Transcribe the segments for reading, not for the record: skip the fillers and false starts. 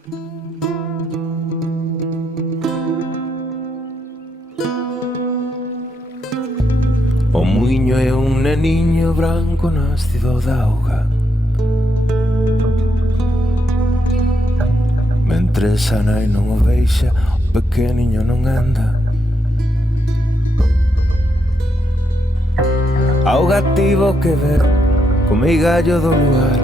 O muiño é un neniño branco nascido da auga. Mentres a nai non o veixa, o pequeniño non anda. Auga tivo que ver co meigallo do lugar.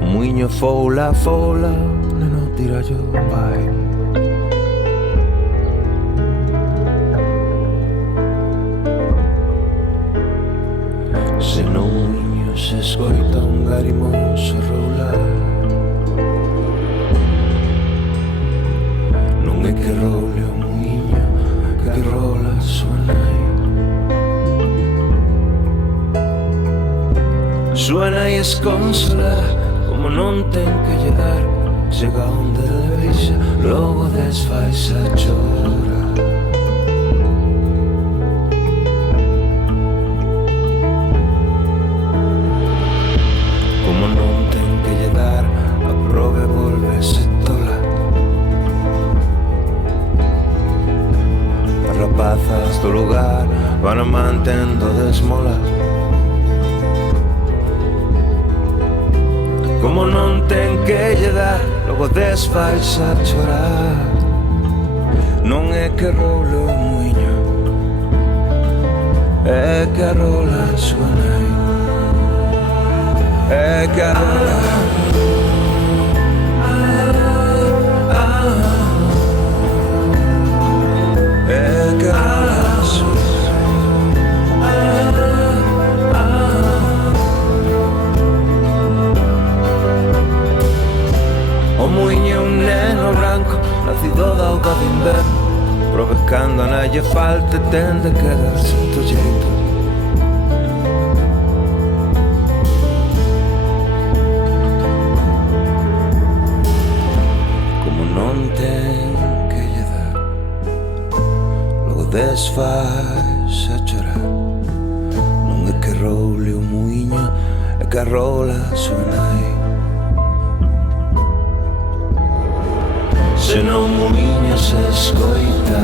O muiño foula, foula, neno tirallo do pai. Se no muiño se escoita un garimoso roular. Non é que roule o muiño, que rola a súa nai. Súa nai esconsolada, como non ten que lle dar. Chega onde le veixa, logo desfaise a chorar. Como non ten que lle dar, a prove volvese tola. As rapazas do lugar van mantendo de esmola. Como non ten que lle dar, logo desfaise a chorar. Non é que roule o muiño, é que rola a súa nai. É que rola. É que rola a súa nai. O muiño é un neno branco nacido da auga de inverno. Provecando a nai lle falte, ten de quedarse do jeito. Como non ten que lle dar, logo desfaise a chorar. Non é que roule o muiño, é que rola a súa nai. Se non muiño se escoita